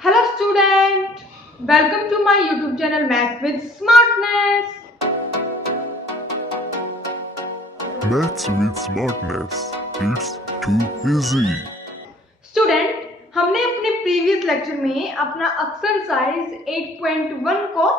Hello student, welcome to my YouTube channel Math with Smartness. Maths with Smartness. It's too easy. Student, हमने अपने previous lecture में अपना exercise 8.1 को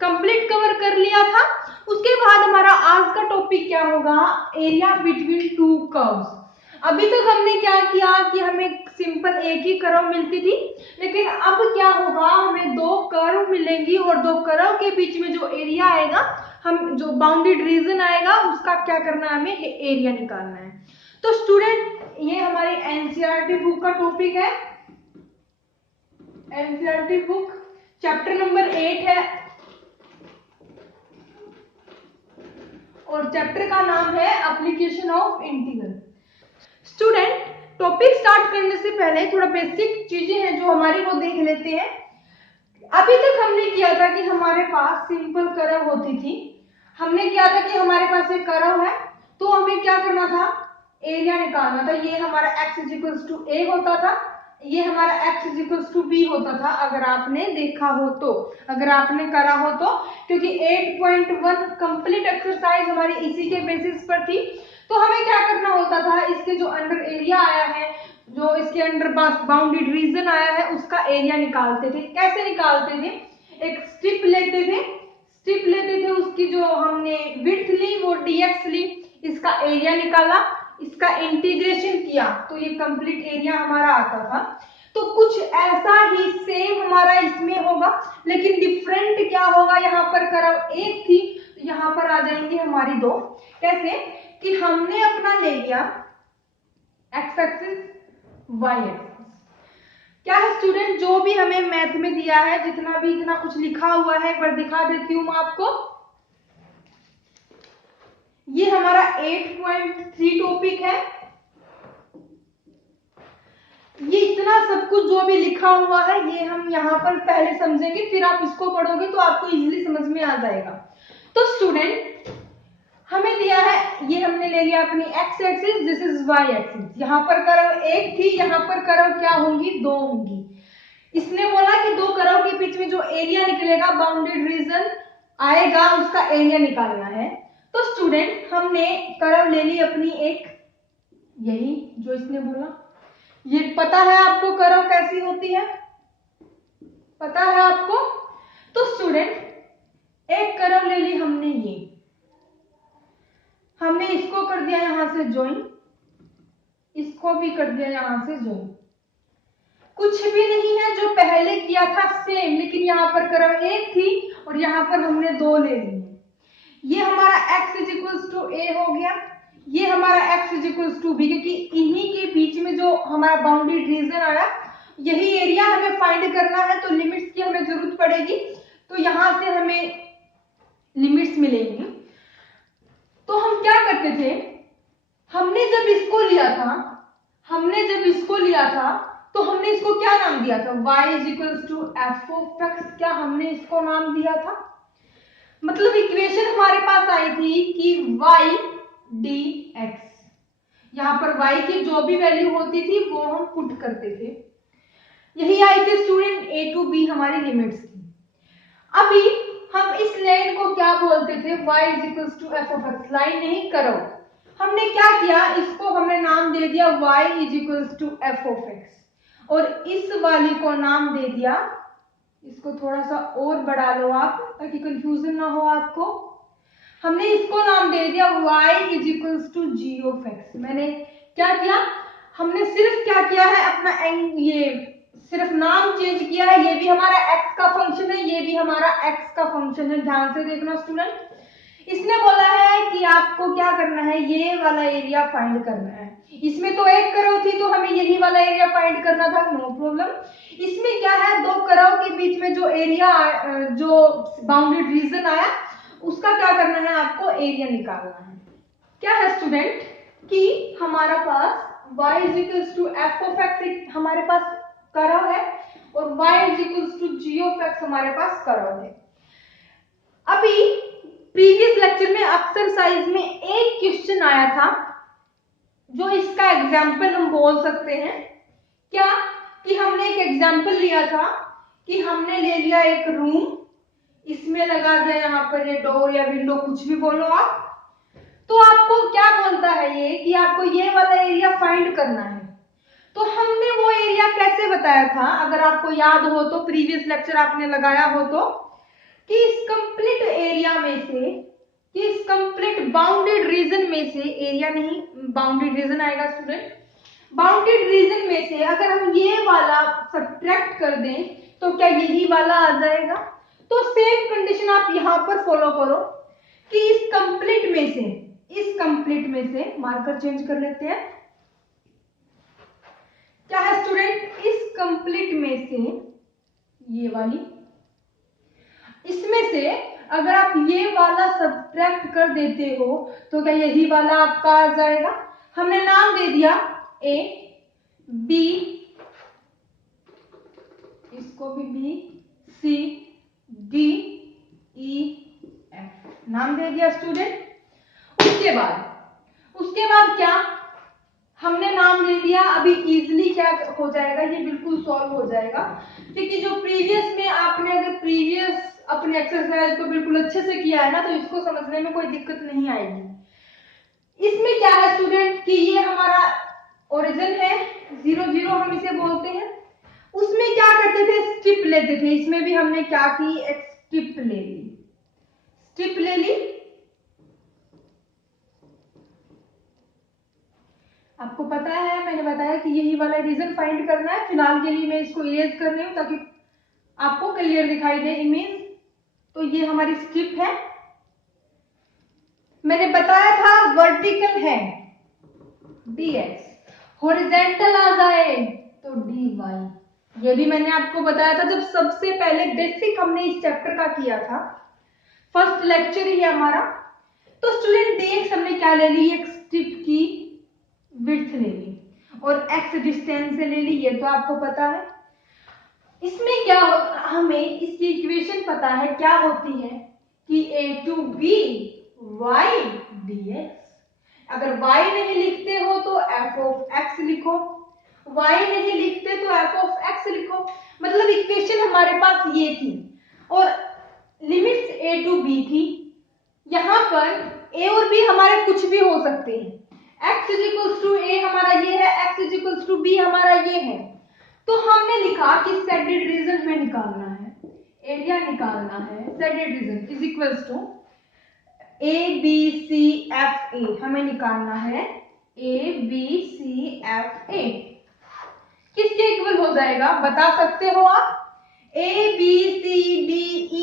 complete cover कर लिया था। उसके बाद हमारा आज का टॉपिक क्या होगा? Area between two curves. अभी तक हमने क्या किया कि हमें सिंपल एक ही कर्व मिलती थी, लेकिन अब क्या होगा, हमें दो कर्व मिलेंगी और दो कर्व के बीच में जो एरिया आएगा, हम जो बाउंडेड रीजन आएगा उसका क्या करना है, हमें एरिया निकालना है। तो स्टूडेंट, ये हमारी एनसीईआरटी बुक का टॉपिक है। एनसीईआरटी बुक चैप्टर नंबर 8 है और चैप्टर का नाम है application of integral. Student, topic start करने से पहले थोड़ा बेसिक चीजें हैं जो हमारी, वो देख लेते हैं। अभी तक हमने किया था कि हमारे पास सिंपल कर्व होती थी। हमने किया था कि हमारे पास एक कर्व है, तो हमें क्या करना था, एरिया निकालना था। ये हमारा x इक्वल्स टू a होता था, ये हमारा x इक्वल्स टू b होता था। अगर आपने देखा हो तो, अगर आपने करा हो तो, क्योंकि 8.1 कंप्लीट एक्सरसाइज हमारी इसी के बेसिस पर थी। तो हमें क्या करना होता था, इसके जो अंडर एरिया आया है, जो इसके अंडर बाउंडेड रीजन आया है, उसका एरिया निकालते थे। कैसे निकालते थे? एक स्ट्रिप लेते थे, उसकी जो हमने विड्थ ली वो dx ली, इसका एरिया निकाला, इसका इंटीग्रेशन किया तो ये कंप्लीट एरिया हमारा आता था। तो कुछ ऐसा ही सेम हमारा इसमें होगा, लेकिन डिफरेंट क्या होगा, यहाँ पर कर्व एक थी तो यहाँ पर आ जाएंगी हमारी दो। कैसे कि हमने अपना ले लिया एक्स एक्सिस, वाई एक्सिस। क्या है स्टूडेंट, जो भी हमें मैथ में दिया है, जितना भी इतना कुछ लिखा हुआ है, एक बार दिखा देती हूँ मैं आपको। ये हमारा 8.3 टॉपिक है। ये इतना सब कुछ जो भी लिखा हुआ है, ये हम यहाँ पर पहले समझेंगे, फिर आप इसको पढ़ोगे तो आपको इजीली समझ में आ जाएगा। तो स्टूडेंट, हमें दिया है, ये हमने ले लिया अपनी x axis, this is y axis. यहाँ पर कर्व एक थी, यहाँ पर कर्व क्या होंगी, दो होंगी। इसने बोला कि दो कर्व के बीच में जो एरिया निकलेगा, बाउंडेड रीजन आएगा, उसका एरिया निकालना है। तो स्टूडेंट, हमने कर्व ले ली अपनी एक, यही जो इसने बोला। ये पता है आपको कर्व कैसी होती है, पता है आपको? तो स्टूडेंट, एक कर्व ले ली हमने, ये हमने इसको कर दिया यहां से ज्वाइन, इसको भी कर दिया यहां से ज्वाइन। कुछ भी नहीं है, जो पहले किया था सेम, लेकिन यहाँ पर कर्व एक थी और यहाँ पर हमने दो ले ली। ये हमारा x is equals to a हो गया, ये हमारा x is equals to b, क्योंकि इन्हीं के बीच में जो हमारा बाउंडेड रीजन आया, यही एरिया हमें फाइंड करना है। तो लिमिट्स की हमें जरूरत पड़ेगी, तो यहां से हमें लिमिट्स मिलेंगी। तो हम क्या करते थे, हमने जब इसको लिया था तो हमने इसको क्या नाम दिया था, y is equals to F of X. क्या हमने इसको नाम दिया था? मतलब इक्वेशन हमारे पास आई थी कि y dx, यहाँ पर y की जो भी वैल्यू होती थी वो हम पुट करते थे। यही आई थी स्टूडेंट a टू b हमारी लिमिट्स थी। अभी हम इस लाइन को क्या बोलते थे, y is equals to F of X, लाइन नहीं करो। हमने क्या किया, इसको हमने नाम दे दिया y is equals to F of X, और इस वाली को नाम दे दिया, इसको थोड़ा सा और बढ़ा लो आप ताकि कंफ्यूजन ना हो आपको। हमने इसको नाम दे दिया y is equals to G of X. मैंने क्या किया, हमने सिर्फ क्या किया है, अपना ये सिर्फ नाम चेंज किया है। ये भी हमारा x का फंक्शन है, ये भी हमारा x का फंक्शन है। ध्यान से देखना स्टूडेंट, इसने बोला है कि आपको क्या करना है, ये वाला एरिया फाइंड करना है। इसमें तो एक कर्व थी तो हमें यही वाला एरिया फाइंड करना था, नो प्रॉब्लम। इसमें क्या है, दो कर्व के बीच में जो एरिया, जो बाउंडेड रीजन आया, उसका क्या करना है, आपको एरिया निकालना है। क्या है स्टूडेंट कि हमारा पास y is equals to F of X हमारे पास कर्व है और y is equals to G of X हमारे पास कर्व है। अभी प्रीवियस लेक्चर में एक्सरसाइज में एक क्वेश्चन आया था, जो इसका एग्जाम्पल हम बोल सकते हैं। क्या कि हमने एक एग्जाम्पल लिया था कि हमने ले लिया एक रूम, इसमें लगा दिया यहाँ पर ये डोर या विंडो, कुछ भी बोलो आप, तो आपको क्या बोलता है ये कि आपको ये वाला एरिया फाइंड करना है। तो हमने वो एरिया कैसे बताया था, अगर आपको याद हो तो, प्रीवियस लेक्चर आपने लगाया हो तो, कि इस कंप्लीट एरिया में से, कि इस कंप्लीट बाउंडेड रीजन में से, एरिया नहीं बाउंडेड रीजन आएगा स्टूडेंट, बाउंडेड रीजन में से अगर हम ये वाला सब्ट्रैक्ट कर दें तो क्या यही वाला आ जाएगा। तो सेम कंडीशन आप यहां पर फॉलो करो कि इस कंप्लीट में से, इस कंप्लीट में से, मार्कर चेंज कर लेते हैं, क्या है स्टूडेंट, इस कंप्लीट में से ये वाली, इसमें से अगर आप ये वाला सब्ट्रैक्ट कर देते हो तो क्या यही वाला आपका आ जाएगा। हमने नाम दे दिया ए बी, इसको भी B, C D E F नाम दे दिया स्टूडेंट। उसके बाद क्या हमने नाम दे दिया, अभी इजीली क्या हो जाएगा, ये बिल्कुल सॉल्व हो जाएगा, क्योंकि जो प्रीवियस में आपने अगर प्रीवियस अपने एक्सरसाइज को बिल्कुल अच्छे से किया है ना, तो इसको समझने में कोई दिक्कत नहीं आएगी। इसमें क्या है स्टूडेंट कि ये हमारा ओरिजिन है, 0 0 हम इसे बोलते हैं। उसमें क्या करते थे, स्ट्रिप लेते थे, इसमें भी हमने क्या की, एक स्ट्रिप ले ली, स्ट्रिप ले ली। आपको पता है मैंने बताया कि यही वाला रीजन फाइंड करना है। फिलहाल के लिए मैं इसको इरेज कर रही हूं ताकि आपको क्लियर दिखाई दे इमेज। तो ये हमारी स्ट्रिप है, मैंने बताया था वर्टिकल है dx, हॉरिजॉन्टल आ जाए तो dy। ये भी मैंने आपको बताया था जब सबसे पहले बेसिक हमने इस चैप्टर का किया था, फर्स्ट लेक्चर ही है हमारा। तो स्टूडेंट dx हमने क्या ले ली, एक स्ट्रिप की विड्थ ले ली और x डिस्टेंस से ले ली, ये तो आपको पता है। इसमें क्या हमें इसकी इक्वेशन पता है, क्या होती है कि a to b y dx। अगर y नहीं लिखते हो तो f of x लिखो, y नहीं लिखते तो f of x लिखो। मतलब इक्वेशन हमारे पास ये थी और लिमिट्स a to b थी। यहां पर a और b हमारे कुछ भी हो सकते हैं, x is equals to a हमारा ये है, x is equals to b हमारा ये है। तो हमने लिखा कि सेडेड रीजन में निकालना है, एरिया निकालना है, shaded region is equals to a b c f a, हमें निकालना है a b c f a। किसके इक्वल हो जाएगा बता सकते हो आप, a b c d e,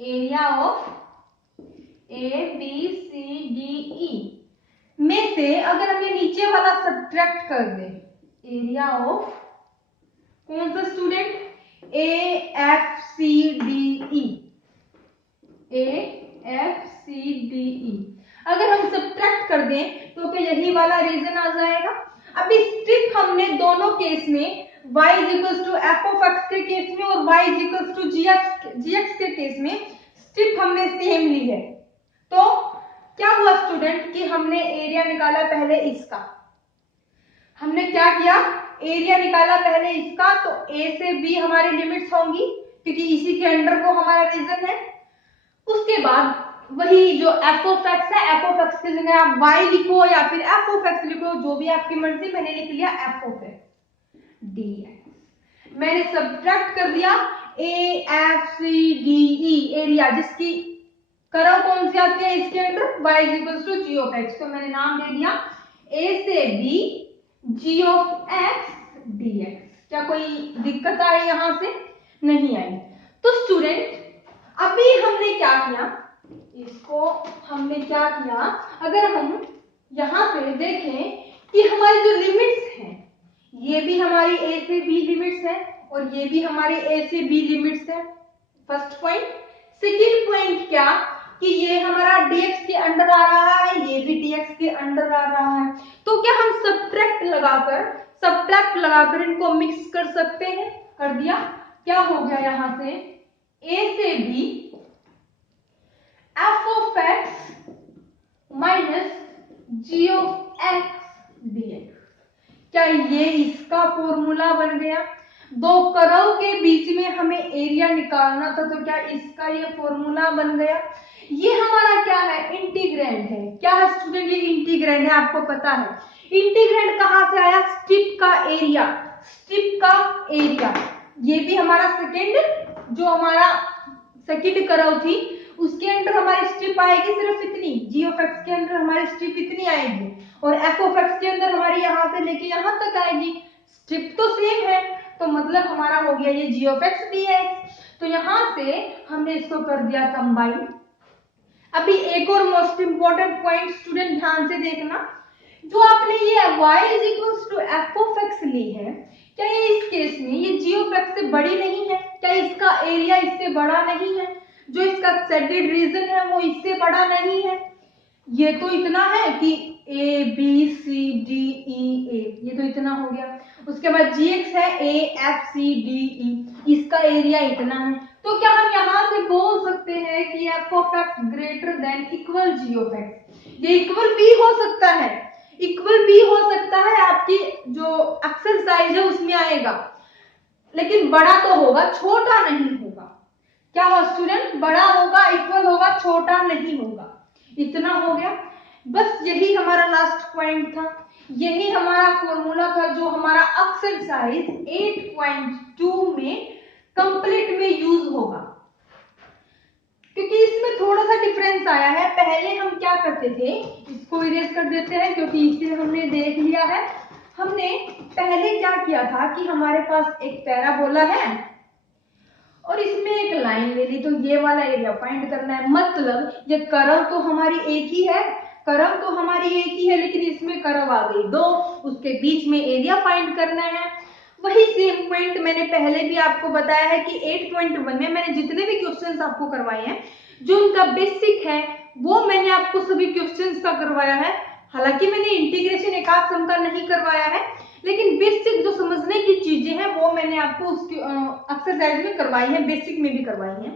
area of a b c d e में से अगर हम ये नीचे वाला सब्ट्रैक्ट कर दें, एरिया ऑफ कौन सा student, a f c d e, a f c d e, अगर हम सब्ट्रैक्ट कर दें तो क्या यही वाला रीजन आ जाएगा। अभी स्ट्रिप हमने दोनों केस में y is equals to f of x के केस में और y is equals to gx के केस में स्ट्रिप हमने सेम ली है। तो क्या हुआ स्टूडेंट कि हमने एरिया निकाला पहले इसका, हमने क्या किया, एरिया निकाला पहले इसका, तो a से b हमारी लिमिट्स होंगी क्योंकि इसी के अंडर को हमारा रीजन है। उसके बाद वही जो f ऑफ x है, f ऑफ x की जगह आप y लिखो या फिर f ऑफ x लिखो, जो भी आपकी मर्जी, मैंने लिख लिया f ऑफ x dx। मैंने सब्ट्रैक्ट कर दिया a f c d e, area जिसकी कर्व कौन सी आती है इसके अंदर, y is equals to g of x। तो मैंने नाम दे दिया a से b g of x dx। क्या कोई दिक्कत आई यहां से, नहीं आई। तो स्टूडेंट अभी हमने क्या किया, इसको हमने क्या किया, अगर हम यहां पे देखें कि हमारी जो लिमिट्स हैं, ये भी हमारी a से b लिमिट्स है और ये भी हमारी a से b लिमिट्स है, फर्स्ट पॉइंट। सेकेंड पॉइंट क्या कि ये हमारा dx के अंडर आ रहा है, ये भी dx के अंडर आ रहा है। तो क्या हम सब्ट्रैक्ट लगाकर इनको मिक्स कर सकते हैं, कर दिया, क्या हो गया यहां से a से b f of x minus g of x dx। क्या ये इसका फॉर्मूला बन गया। दो कर्व के बीच में हमें एरिया निकालना था, तो क्या इसका ये फॉर्मूला बन गया। ये हमारा क्या है, इंटीग्रैंड है। क्या है स्टूडेंट, ये इंटीग्रैंड है, आपको पता है। इंटीग्रैंड कहां से आया, स्ट्रिप का एरिया, स्ट्रिप का एरिया। ये भी हमारा सेकंड, जो हमारा सेकंड कर्व थी उसके अंदर हमारी स्ट्रिप आएगी सिर्फ इतनी, जी ऑफ एक्स के अंदर हमारी स्ट्रिप इतनी आएगी, और एफ ऑफ एक्स के अंदर हमारी यहां से लेके यहां तक आएगी। स्ट्रिप तो सेम है, तो मतलब हमारा हो गया ये जी ऑफ एक्स डी एक्स। तो यहां से हमने इसको कर दिया कंबाइन। अभी एक और मोस्ट इंपॉर्टेंट पॉइंट स्टूडेंट ध्यान से देखना, जो आपने ये y is equals to F of X ली है, क्या ये इस केस में ये जी ऑफ एक्स से बड़ी नहीं है, क्या इसका एरिया इससे बड़ा नहीं है, जो इसका सेडेड रीजन है वो इससे बड़ा नहीं है। ये तो इतना है कि ए बी सी डी ई ए, ये तो इतना हो गया। उसके बाद जी एक्स है ए एफ सी डी ई, इसका एरिया इतना है। तो क्या हम यहाँ से बोल सकते हैं कि F of X greater than equal G of X. ये इक्वल भी हो सकता है, इक्वल भी हो सकता है, आपकी जो एक्सरसाइज है उसमें आएगा, लेकिन बड़ा तो होगा, छोटा नहीं होगा। क्या हो स्टूडेंट, बड़ा होगा, इक्वल होगा, छोटा नहीं होगा। इतना हो गया, बस यही हमारा लास्ट पॉइंट था, यही हमारा फॉर्मूला था जो हमारा एक्सरसाइज 8.2 में कंप्लीट में यूज होगा। क्योंकि इसमें थोड़ा सा डिफरेंस आया है, पहले हम क्या करते थे, इसको इरेज कर देते हैं क्योंकि इसे हमने देख लिया है। हमने पहले क्या किया था कि हमारे पास एक पैराबोला है और इसमें एक लाइन ले ली, तो ये वाला एरिया फाइंड करना है। मतलब ये कर्व तो हमारी एक ही है, कर्व तो हमारी एक ही है, लेकिन इसमें कर्व आ गई दो, उसके बीच में एरिया फाइंड करना है। वही सेम पॉइंट मैंने पहले भी आपको बताया है कि 8.1 में मैंने जितने भी क्वेश्चंस आपको करवाए हैं, जो उनका बेसिक है वो मैंने आपको सभी क्वेश्चंस का करवाया है। हालांकि मैंने इंटीग्रेशन एक आध सम का नहीं करवाया है, लेकिन बेसिक जो समझने की चीजें हैं वो मैंने आपको उसकी एक्सरसाइज में करवाई है, बेसिक में भी करवाई है।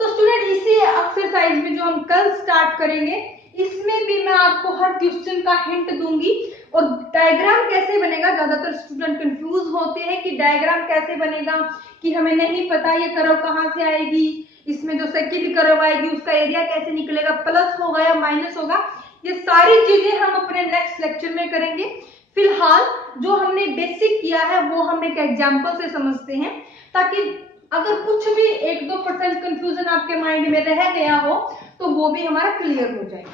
तो स्टूडेंट इसी एक्सरसाइज में जो हम कल स्टार्ट करेंगे, इसमें भी मैं आपको हर क्वेश्चन का हिंट दूंगी। और डायग्राम कैसे बनेगा, ज्यादातर स्टूडेंट कंफ्यूज होते हैं कि डायग्राम कैसे बनेगा, कि हमें नहीं पता ये कर्व कहां से आएगी, इसमें जो सेकंड कर्व आएगी उसका एरिया कैसे निकलेगा, प्लस होगा या माइनस होगा। ये सारी चीजें हम अपने नेक्स्ट लेक्चर में करेंगे। फिलहाल जो हमने बेसिक किया है वो हम एक एग्जाम्पल से समझते हैं, ताकि अगर कुछ भी 1-2% कंफ्यूजन आपके माइंड में रह गया हो तो वो भी हमारा क्लियर हो जाए।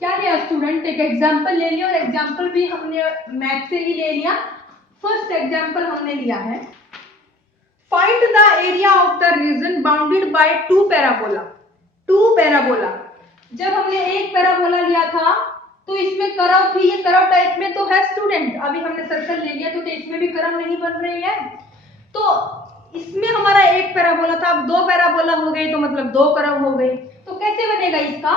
क्या लिया स्टूडेंट, एक एग्जाम्पल ले लिया, और एग्जाम्पल भी हमने मैथ से ही ले लिया। फर्स्ट एग्जाम्पल हमने लिया है, find the area of the region bounded by two parabola. Two parabola, जब हमने एक पैराबोला लिया था तो इसमें कर्व थी, ये कर्व टाइप में तो है स्टूडेंट, अभी हमने सर्कल ले लिया तो इसमें भी कर्व नहीं बन रही है। तो इसमें हमारा एक पैराबोला था, अब दो पैराबोला हो गए तो मतलब दो कर्व हो गए। तो कैसे बनेगा इसका,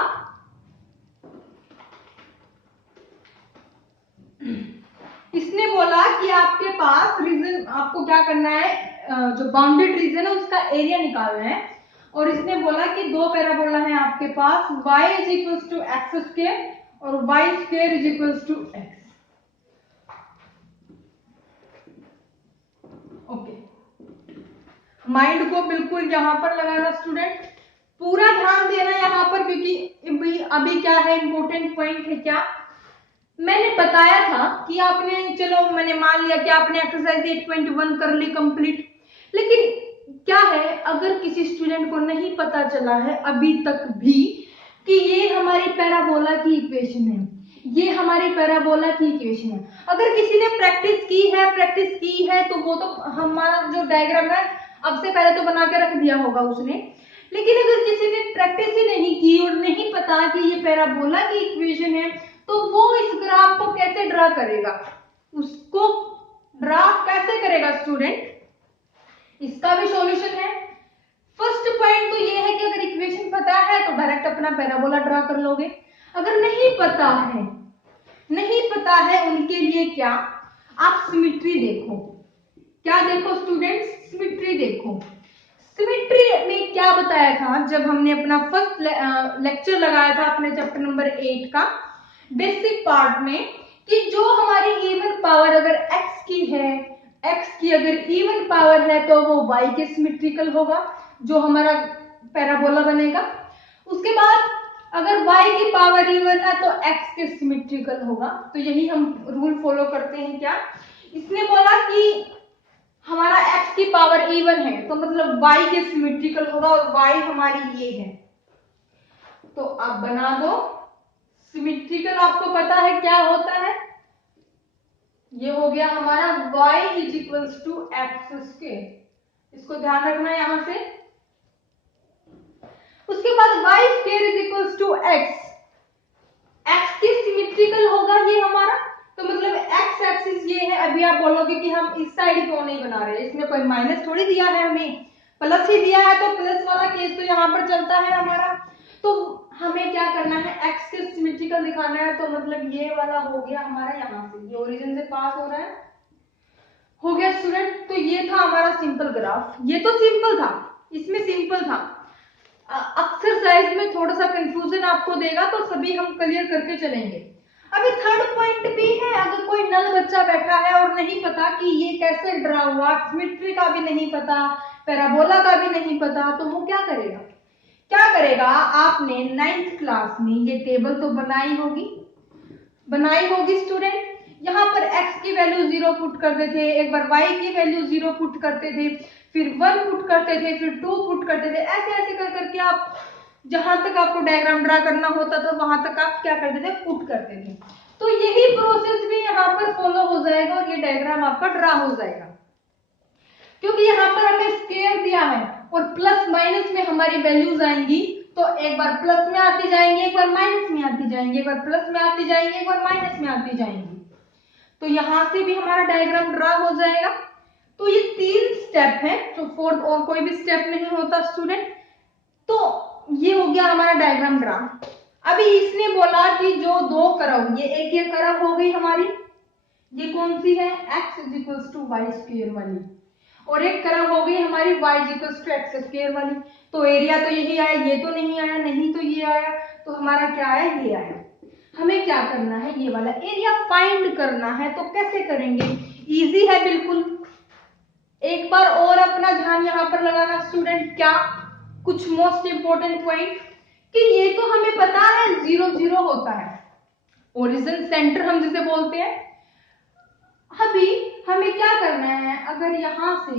इसने बोला कि आपके पास रीजन, आपको क्या करना है, जो बाउंडेड रीजन है उसका एरिया निकालना है। और इसने बोला कि दो पैराबोला है आपके पास, y is equals to X square और y square is equals to X. Okay, mind को बिल्कुल यहां पर लगाना स्टूडेंट, पूरा ध्यान देना यहां पर, क्योंकि अभी क्या है, इंपॉर्टेंट पॉइंट है। क्या मैंने बताया था कि आपने, चलो मैंने मान लिया कि आपने एक्सरसाइज 8.1 कर ली कंप्लीट, लेकिन क्या है, अगर किसी स्टूडेंट को नहीं पता चला है अभी तक भी कि ये हमारी पैराबोला की इक्वेशन है, ये हमारी पैराबोला की इक्वेशन है, अगर किसी ने प्रैक्टिस की है तो वो तो हमारा जो डायग्राम है अब से पहले तो बना के रख दिया होगा उसने। लेकिन अगर किसी ने प्रैक्टिस ही नहीं की और नहीं पता कि ये पैराबोला की इक्वेशन है, तो वो इस ग्राफ को कैसे ड्रा करेगा, उसको ड्रा कैसे करेगा स्टूडेंट, इसका भी सॉल्यूशन है। फर्स्ट पॉइंट तो ये है कि अगर इक्वेशन पता है तो डायरेक्ट अपना पैराबोला ड्रा कर लोगे। अगर नहीं पता है उनके लिए क्या, आप सिमेट्री देखो। क्या देखो स्टूडेंट्स, सिमेट्री देखो। सिमेट्री में क्या बताया था जब हमने अपना फर्स्ट लेक्चर लगाया था अपने चैप्टर नंबर 8 का बेसिक पार्ट में, कि जो हमारी इवन पावर अगर x की है, x की अगर इवन पावर है तो वो y के सिमेट्रिकल होगा, जो हमारा पैराबोला बनेगा। उसके बाद अगर y की पावर इवन है तो x के सिमेट्रिकल होगा। तो यही हम रूल फॉलो करते हैं। क्या इसने बोला कि हमारा x की पावर इवन है तो मतलब y के सिमेट्रिकल होगा, और y हमारी ये है। तो आप बना दो सिमेट्रिकल। आपको पता है क्या होता है, ये हो गया हमारा y is equals to X square. इसको ध्यान रखना है यहां से। उसके बाद y square is equals to X, X के सिमेट्रिकल होगा ये हमारा। तो मतलब एक्स एक्सिस ये है। अभी आप बोलोगे कि हम इस साइड क्यों नहीं बना रहे, इसमें कोई माइनस थोड़ी दिया है, हमें प्लस ही दिया है, तो प्लस वाला केस तो यहाँ पर चलता है हमारा। तो हमें क्या करना है, एक्स के सिमेट्रिकल दिखाना है। तो मतलब ये वाला हो गया हमारा, यहाँ से ये ओरिजिन से पास हो रहा है, हो गया स्टूडेंट। तो ये था हमारा सिंपल ग्राफ। ये तो सिंपल था, इसमें सिंपल था। एक्सरसाइज में थोड़ा सा कंफ्यूजन आपको देगा, तो सभी हम क्लियर करके चलेंगे। अभी थर्ड पॉइंट भी है। अगर कोई नल बच्चा बैठा है और नहीं पता कि ये कैसे ड्रा हुआ, सिमेट्री का भी नहीं पता, पैराबोला का भी नहीं पता, तो वो क्या करेगा, क्या करेगा। आपने 9th क्लास में ये टेबल तो बनाई होगी स्टूडेंट। यहाँ पर x की वैल्यू 0 पुट करते थे, एक बार y की वैल्यू 0 पुट करते थे, फिर 1 पुट करते थे, फिर 2 पुट करते थे। ऐसे ऐसे कर करके आप जहां तक आपको डायग्राम ड्रा करना होता था वहां तक आप क्या करते थे, पुट करते थे। तो यही प्रोसेस भी यहाँ पर फॉलो हो जाएगा और ये डायग्राम आपका ड्रा हो जाएगा, क्योंकि यहाँ पर हमें स्क्वायर दिया है और प्लस माइनस में हमारी वैल्यूज आएंगी। तो एक बार प्लस में आती जाएंगी, एक बार माइनस में आती जाएंगी, एक बार प्लस में आती जाएंगी, एक बार माइनस में आती जाएंगी। तो यहां से भी हमारा डायग्राम ड्रा हो जाएगा। तो ये 3 स्टेप है, तो फोर्थ और कोई भी स्टेप नहीं होता स्टूडेंट। तो ये हो गया हमारा डायग्राम ड्रा। अभी इसने बोला कि जो 2 कर्व, ये कर्व हो गई हमारी, ये कौन सी है, x is equals to Y square वाली, और एक कर्व हो गई हमारी y is equals to X square वाली। तो एरिया तो यही आया, ये तो नहीं आया, नहीं तो ये आया, तो हमारा क्या आया, ये आया। हमें क्या करना है, ये वाला एरिया फाइंड करना है। तो कैसे करेंगे, इजी है बिल्कुल। एक बार और अपना ध्यान यहाँ पर लगाना स्टूडेंट। क्या, कुछ मोस्ट इंपोर्टेंट पॉइंट, कि ये तो हमें पता है 0 0 होता है, ओरिजिन सेंटर हम जिसे बोलते हैं। अभी हमें क्या करना है, अगर यहाँ से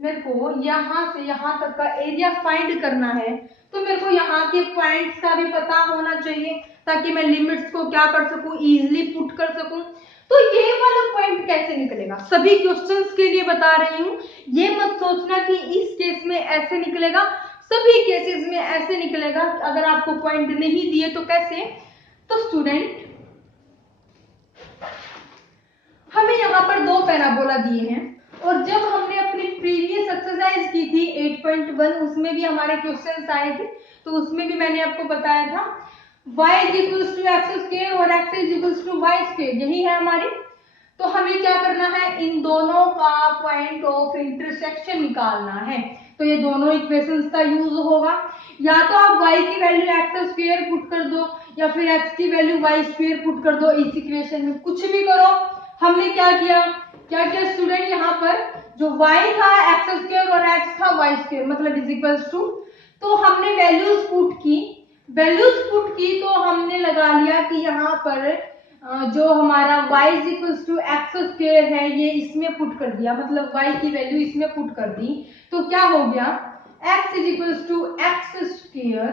मेरे को यहाँ से यहाँ तक का एरिया फाइंड करना है, तो मेरे को यहाँ के पॉइंट्स का भी पता होना चाहिए, ताकि मैं लिमिट्स को क्या कर सकूं, इजीली पुट कर सकूं। तो ये वाला पॉइंट कैसे निकलेगा, सभी क्वेश्चंस के लिए बता रही हूँ। ये मत सोचना कि इस केस में ऐसे निकलेगा, सभी केसेस में ऐसे निकलेगा। अगर आपको पॉइंट नहीं दिए तो कैसे। तो स्टूडेंट हमें यहाँ पर 2 पैराबोला दिए हैं, और जब हमने अपनी प्रीवियस एक्सरसाइज की थी 8.1, उसमें भी हमारे क्वेश्चंस आए थे। तो उसमें भी मैंने आपको बताया था y is equals to X square और x is equals to Y square, यही है हमारी। तो हमें क्या करना है, इन दोनों का पॉइंट ऑफ इंटरसेक्शन निकालना है। तो ये दोनों इक्वेशंस का यूज होगा। या तो आप y की वैल्यू एक्स स्क्वायर पुट कर दो, या फिर x की वैल्यू वाई स्क्वायर पुट कर दो। इस इक्वेशन में कुछ भी करो। हमने क्या किया स्टूडेंट, यहाँ पर जो y था एक्स स्क्वायर और x था वाई स्क्वायर, मतलब इज इक्वल्स टू, तो हमने वैल्यूज पुट की, तो हमने लगा लिया कि यहाँ पर जो हमारा y is equals to X square है, ये इसमें पुट कर दिया, मतलब y की वैल्यू इसमें पुट कर दी। तो क्या हो गया, x is equals to X square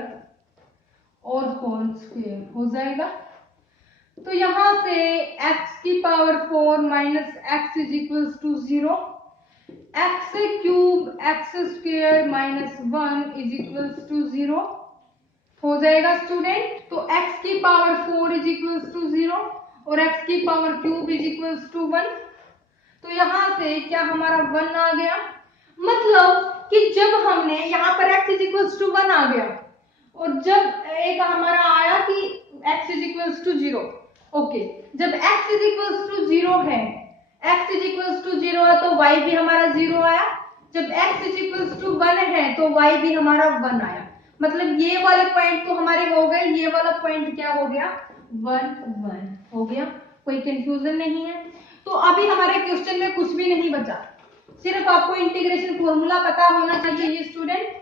और होल स्क्वायर हो जाएगा। तो यहां से x की power 4 minus X is equals to 0, X cube X square minus 1 is equals to 0 हो जाएगा स्टूडेंट। तो x की पावर 4 इज इक्वल्स टू 0 और x की power cube is equals to 1। तो यहां से क्या हमारा 1 आ गया, मतलब कि जब हमने यहाँ पर x इज इक्वल्स टू 1 आ गया, और जब एक हमारा आया कि x is equals to 0, okay, जब x इज इक्वल्स टू 0 है, x इज इक्वल्स टू 0 है, तो y भी हमारा 0 आया। जब x इज इक्वल्स टू 1 है, तो y भी हमारा 1 आया। मतलब ये वाले पॉइंट तो हमारे हो गए, ये वाला पॉइंट क्या हो गया, 1 1 हो गया। कोई कंफ्यूजन नहीं है। तो अभी हमारे क्वेश्चन में कुछ भी नहीं बचा, सिर्फ आपको इंटीग्रेशन फॉर्मूला पता होना चाहिए स्टूडेंट।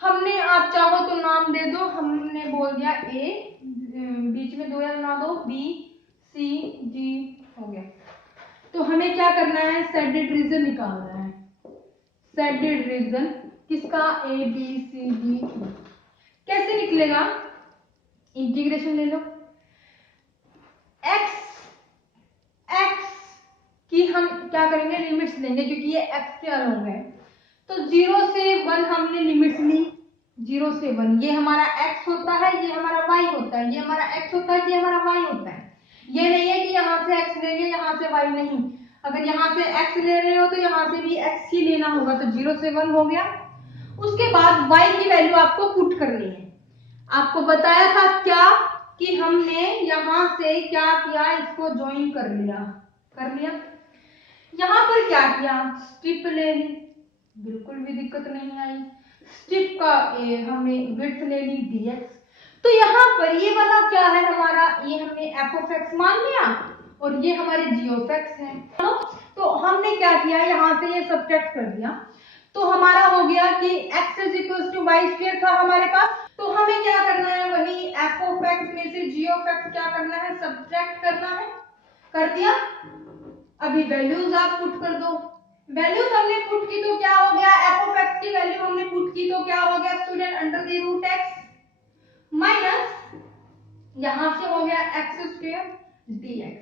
हमने, आप चाहो तो नाम दे दो, हमने बोल दिया ए, बीच में 2 या ना दो, बी सी जी हो गया। तो हमें क्या करना है, सेडेड रीजन निकालना है। सेडेड रीजन किसका, ए बी सी डी। कैसे निकलेगा, इंटीग्रेशन ले लो, x की हम क्या करेंगे, लिमिट्स लेंगे क्योंकि ये x के अलोंग है। तो 0 से 1 हमने लिमिट्स ली, 0 से 1 ये हमारा x होता है, ये हमारा y होता है, ये हमारा x होता है, ये हमारा y होता है। ये नहीं है कि यहाँ से x लेंगे यहाँ से y नहीं, अगर यहाँ से x ले रहे हो तो यहाँ से भी x ही लेना होगा। तो 0 से 1 हो गया। उसके बाद y की वैल्यू आपको पुट करनी है। आपको बताया था क्या कि हमने यहाँ से क्या किया, इसको ज्वाइन कर लिया। यहाँ पर क्या किया, स्ट्रिप ले ली, बिल्कुल भी दिक्कत नहीं आई। स्ट्रिप का हमने विड्थ ले ली dx। तो यहाँ पर ये वाला क्या है हमारा, ये हमने f of x मान लिया और ये हमारे g of x है। तो हमने क्या किया, यहाँ से ये सब्ट्रैक्ट कर दिया। तो हमारा हो गया कि x is equal to Y square था हमारे पास। तो हमें क्या करना है, वही f of x में से g of x क्या करना है, सब्ट्रैक्ट करना है। कर दिया। अभी वैल्यूज आप पुट कर दो। वैल्यूज हमने पुट की तो क्या हो गया, f of x की वैल्यू हमने पुट की तो क्या हो गया student, under the root x minus यहां से हो गया x स्क्वायर dx।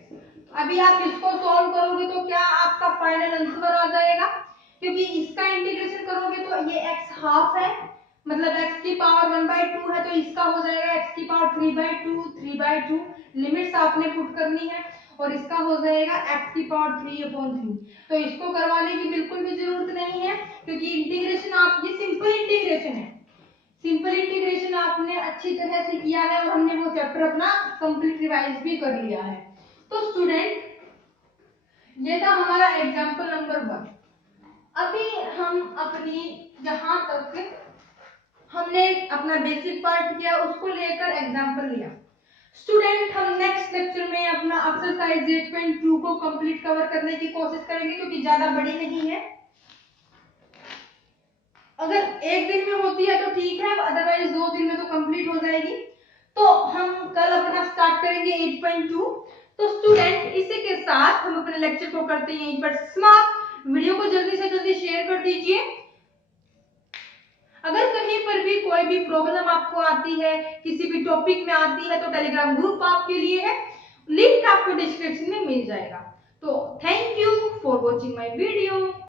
अभी आप इसको सॉल्व करोगे तो क्या आपका फाइनल आंसर आ जाएगा, क्योंकि इसका इंटीग्रेशन करोगे तो ये x हाफ है, मतलब x की पावर 1/2 है, तो इसका हो जाएगा x की पावर 3/2 लिमिट्स आपने पुट करनी है, और इसका हो जाएगा x की पावर 3/3। तो इसको करवाने की बिल्कुल भी जरूरत नहीं है, क्योंकि इंटीग्रेशन आप, ये सिंपल इंटीग्रेशन है। सिंपल इंटीग्रेशन आपने अच्छी तरह से किया है और हमने वो चैप्टर अपना कंप्लीट रिवाइज भी कर लिया है। तो स्टूडेंट ये था हमारा एग्जांपल नंबर 1। अभी हम अपनी जहां तक हमने अपना बेसिक पार्ट किया उसको लेकर एग्जांपल लिया। स्टूडेंट हम नेक्स्ट लेक्चर में अपना एक्सरसाइज 8.2 को कंप्लीट कवर करने की कोशिश करेंगे, क्योंकि ज्यादा बड़ी नहीं है। अगर एक दिन में होती है तो ठीक है, अदरवाइज 2 दिन में तो कंप्लीट हो जाएगी। तो हम कल अपना स्टार्ट करेंगे 8.2। तो स्टूडेंट इसी के साथ हम अपने लेक्चर को करते हैं यहीं पर समाप्त। वीडियो को जल्दी से जल्दी शेयर कर दीजिए। अगर कहीं पर भी कोई भी प्रॉब्लम आपको आती है, किसी भी टॉपिक में आती है, तो टेलीग्राम ग्रुप आपके लिए है, लिंक आपको डिस्क्रिप्शन में मिल जाएगा। तो thank you for watching my video.